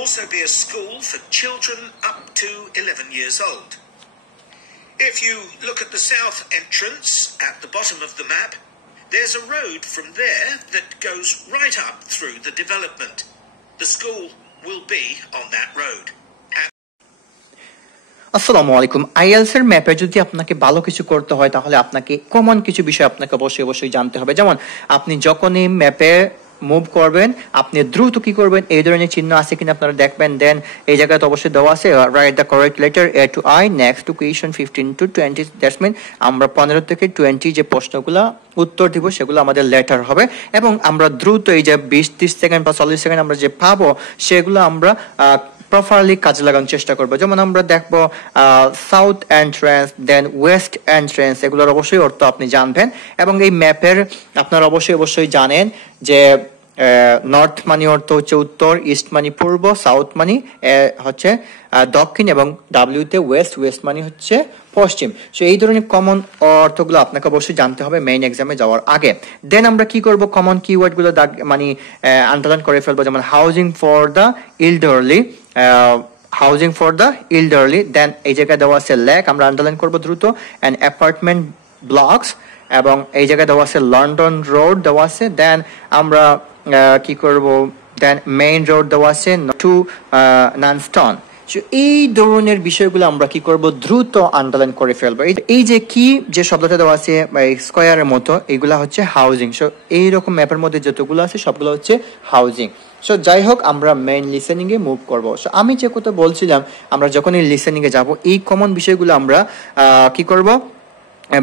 also be a school for children up to 11 years old. If you look at the south entrance at the bottom of the map, there's a road from there that goes right up through the development. The school will be on that road. আসসালামু আলাইকুম। IELTS এর ম্যাপে যদি আপনাকে ভালো কিছু করতে হয় তাহলে আপনাকে কমন কিছু বিষয় আপনাকে অবশ্যই জানতে হবে। যেমন আপনি যখনই ম্যাপে মুভ করবেন আপনি দ্রুত কি করবেন, এই ধরনের চিহ্ন আছে কিনা আপনারা দেখবেন। দেন এই জায়গায় তো অবশ্যই দেওয়া আছে write the correct letter A to I next to question 15 to 20। That's mean আমরা 15 থেকে 20 যে প্রশ্নগুলো উত্তর দিব সেগুলো আমাদের লেটার হবে এবং আমরা দ্রুত এই যে 20-30 সেকেন্ড বা 40 সেকেন্ড আমরা যে পাবো সেগুলো আমরা প্রপারলি কাজে লাগানোর চেষ্টা করবো। যেমন আমরা দেখবো সাউথ এন্ট্রান্স, দেন ওয়েস্ট এন্ট্রান্স, এগুলোর অবশ্যই অর্থ আপনি জানবেন। এবং এই ম্যাপের আপনারা অবশ্যই জানেন যে নর্থ মানে অর্থ হচ্ছে উত্তর, ইস্ট মানে পূর্ব, সাউথ মানে হচ্ছে দক্ষিণ এবং ডাব্লিউতে ওয়েস্ট মানে হচ্ছে পশ্চিম। সো এই ধরনের কমন অর্থগুলো আপনাকে অবশ্যই জানতে হবে মেইন এক্সামে যাওয়ার আগে। দেন আমরা কি করব, কমন কিওয়ার্ডগুলো মানে আন্ডারলাইন করে ফেলবো। যেমন housing for the elderly, housing for the elderly. Then এই জায়গায় দেওয়া আছে লেক, আমরা আন্ডারলাইন করবো দ্রুত, অ্যান্ড অ্যাপার্টমেন্ট ব্লকস, এবং এই জায়গায় দেওয়া আছে লন্ডন রোড দেওয়া আছে। দেন আমরা কি করব, দেন মেইন রোড দেওয়া আছে টু নানস্টন। এই ধরনের বিষয়গুলো আমরা কি করব, দ্রুত আন্ডারলাইন করে ফেলবো। এই যে কি যে শব্দটা দেওয়া আছে স্কোয়ারের মতো, এইগুলা হচ্ছে হাউজিং। সো এইরকম ম্যাপের মধ্যে যতগুলো আছে সবগুলো হচ্ছে হাউজিং। সো যাই হোক আমরা মেইন লিসেনিং এ মুভ করব। সো আমি যে কথা বলছিলাম, আমরা যখন এই লিসেনিং এ যাব এই কমন বিষয়গুলো আমরা কি করব,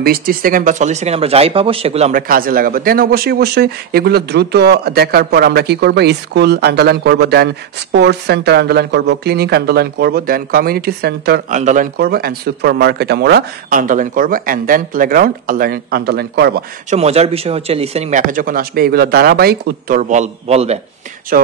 20-30 সেকেন্ড বা 40 সেকেন্ড আমরা যাই পাবো সেগুলো আমরা কাজে লাগাবো। দেন অবশ্যই এগুলো দ্রুত দেখার পর আমরা কি করব, স্কুল আন্ডারলাইন করব, দেন স্পোর্টস সেন্টার আন্ডারলাইন করব, ক্লিনিক আন্ডারলাইন করব, দেন কমিউনিটি সেন্টার আন্ডারলাইন করব, এন্ড সুপার মার্কেট আমরা আন্ডারলাইন করব, এন্ড দেন প্লেগ্রাউন্ড আন্ডারলাইন করব। সো মজার বিষয় হচ্ছে লিসেনিং ম্যাপে যখন আসবে এগুলো ধারাবাহিক উত্তর বলবে। সো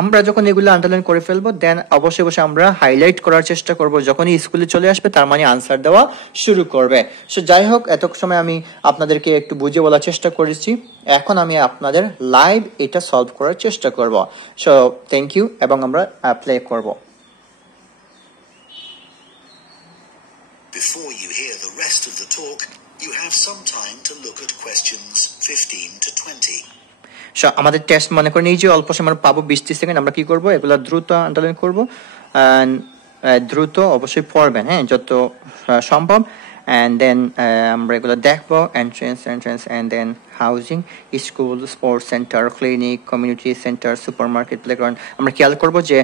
আমরা যখন এগুলো আন্ডারলাইন করে ফেলবো দেন অবশ্যই আমরা হাইলাইট করার চেষ্টা করব। যখনই স্কুলে চলে আসবে তার মানে আনসার দেওয়া শুরু করবে। সো যাই হোক এত সময় আমি আপনাদেরকে একটু বুঝিয়ে বলার চেষ্টা করেছি, এখন আমি আপনাদের লাইভ এটা সলভ করার চেষ্টা করব। সো থ্যাংক ইউ, এবং আমরা প্লে করব। Before you hear the rest of the talk, you have some time to look at questions 15 to 20. আমাদের টেস্ট মনে করেন এই যে অল্প সময় পাবো 20-30 সেকেন্ড, আমরা কি করব, এগুলো দ্রুত আন্ডারলাইন করব, দ্রুত অবশ্যই পড়বেন হ্যাঁ যত সম্ভব। অ্যান্ড দেন আমরা এগুলো দেখবো, entrance and then housing, school, sports centre, clinic, community centre, supermarket, playground. আমরা খেয়াল করবো যে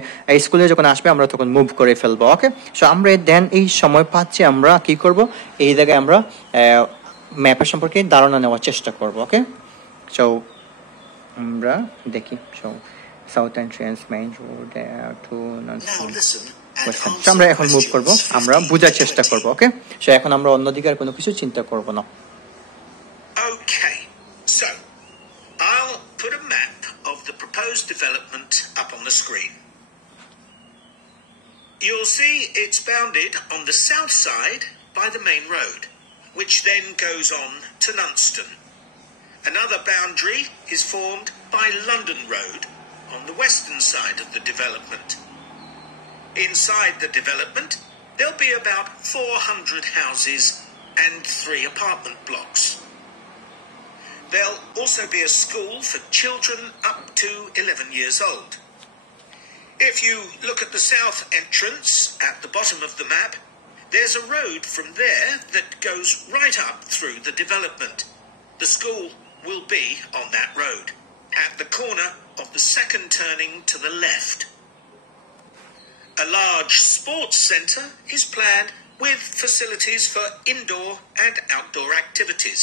স্কুলে যখন আসবে আমরা তখন মুভ করে ফেলবো। ওকে, সো আমরা দেন এই সময় পাচ্ছি আমরা কি করব, এই জায়গায় আমরা ম্যাপের সম্পর্কে ধারণা নেওয়ার চেষ্টা করবো। ওকে, সো আমরা দেখি south entrance, main road to Nanston. আমরা এখন মুভ করব, আমরা বোঝার চেষ্টা করব। ওকে, সো এখন আমরা অন্যদিকে আর কোনো কিছু চিন্তা করব না। Okay, so I'll put a map of the proposed development up on the screen. You'll see it's bounded on the south side by the main road, which then goes on to Nunston. Another boundary is formed by London Road on the western side of the development. Inside the development, there'll be about 400 houses and 3 apartment blocks. There'll also be a school for children up to 11 years old. If you look at the south entrance at the bottom of the map, there's a road from there that goes right up through the development. The school will be on that road, at the corner of the second turning to the left. A large sports centre is planned with facilities for indoor and outdoor activities.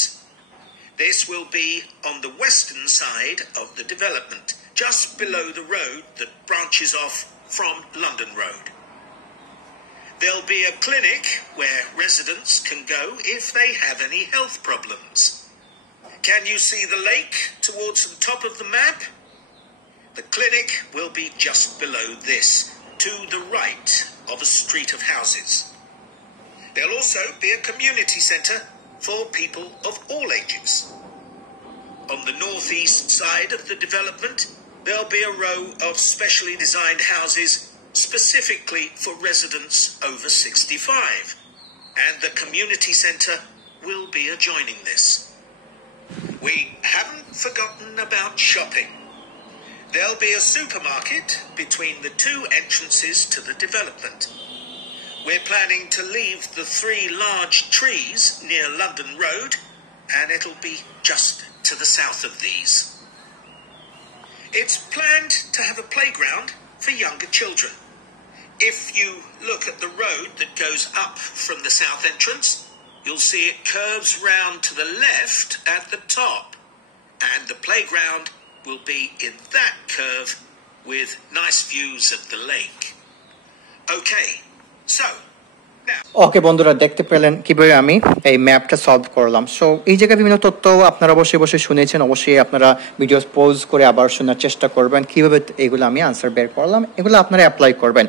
This will be on the western side of the development, just below the road that branches off from London Road. There'll be a clinic where residents can go if they have any health problems. Can you see the lake towards the top of the map? The clinic will be just below this, to the right of a street of houses. There'll also be a community centre for people of all ages. On the northeast side of the development, there'll be a row of specially designed houses specifically for residents over 65, and the community centre will be adjoining this. We haven't forgotten about shopping. There'll be a supermarket between the two entrances to the development. We're planning to leave the 3 large trees near London Road, and it'll be just to the south of these. It's planned to have a playground for younger children. If you look at the road that goes up from the south entrance, you'll see it curves round to the left at the top, and the playground will be in that curve with nice views of the lake. Okay, so now. ওকে বন্ধুরা, দেখতে পেলেন কিভাবে আমি এই ম্যাপটা solve করলাম। So এই জায়গায় বিভিন্ন তথ্য আপনারা অবশ্যই শুনেছেন, অবশ্যই আপনারা ভিডিও পজ করে আবার শোনার চেষ্টা করবেন কিভাবে এগুলো আমি আনসার বের করলাম, এগুলো আপনারা অ্যাপ্লাই করবেন।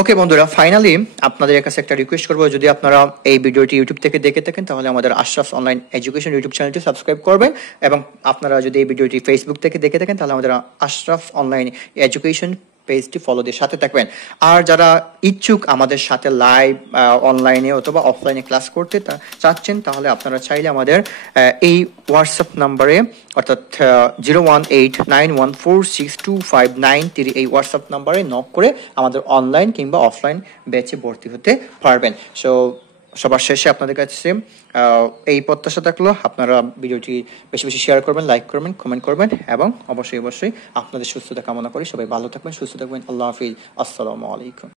ওকে বন্ধুরা, ফাইনালি আপনাদের কাছে একটা রিকোয়েস্ট করবো, যদি আপনারা এই ভিডিওটি ইউটিউব থেকে দেখে থাকেন তাহলে আমাদের আশরাফ অনলাইন এডুকেশন ইউটিউব চ্যানেলটি সাবস্ক্রাইব করবেন, এবং আপনারা যদি এই ভিডিওটি ফেসবুক থেকে দেখে থাকেন তাহলে আমাদের আশরাফ অনলাইন এডুকেশন পেজটি ফলো দিয়ে সাথে থাকবেন। আর যারা ইচ্ছুক আমাদের সাথে লাইভ অনলাইনে অথবা অফলাইনে ক্লাস করতে চাচ্ছেন, তাহলে আপনারা চাইলে আমাদের এই হোয়াটসঅ্যাপ নাম্বারে, অর্থাৎ 0189146259 এই হোয়াটসঅ্যাপ নাম্বারে নক করে আমাদের অনলাইন কিংবা অফলাইন ব্যাচে ভর্তি হতে পারবেন। সো সবার শেষে আপনাদের কাছে এই প্রত্যাশা থাকলো, আপনারা ভিডিওটি বেশি বেশি শেয়ার করবেন, লাইক করবেন, কমেন্ট করবেন, এবং অবশ্যই আপনাদের সুস্থতা কামনা করি। সবাই ভালো থাকবেন, সুস্থ থাকবেন। আল্লাহ হাফিজ, আসসালামু আলাইকুম।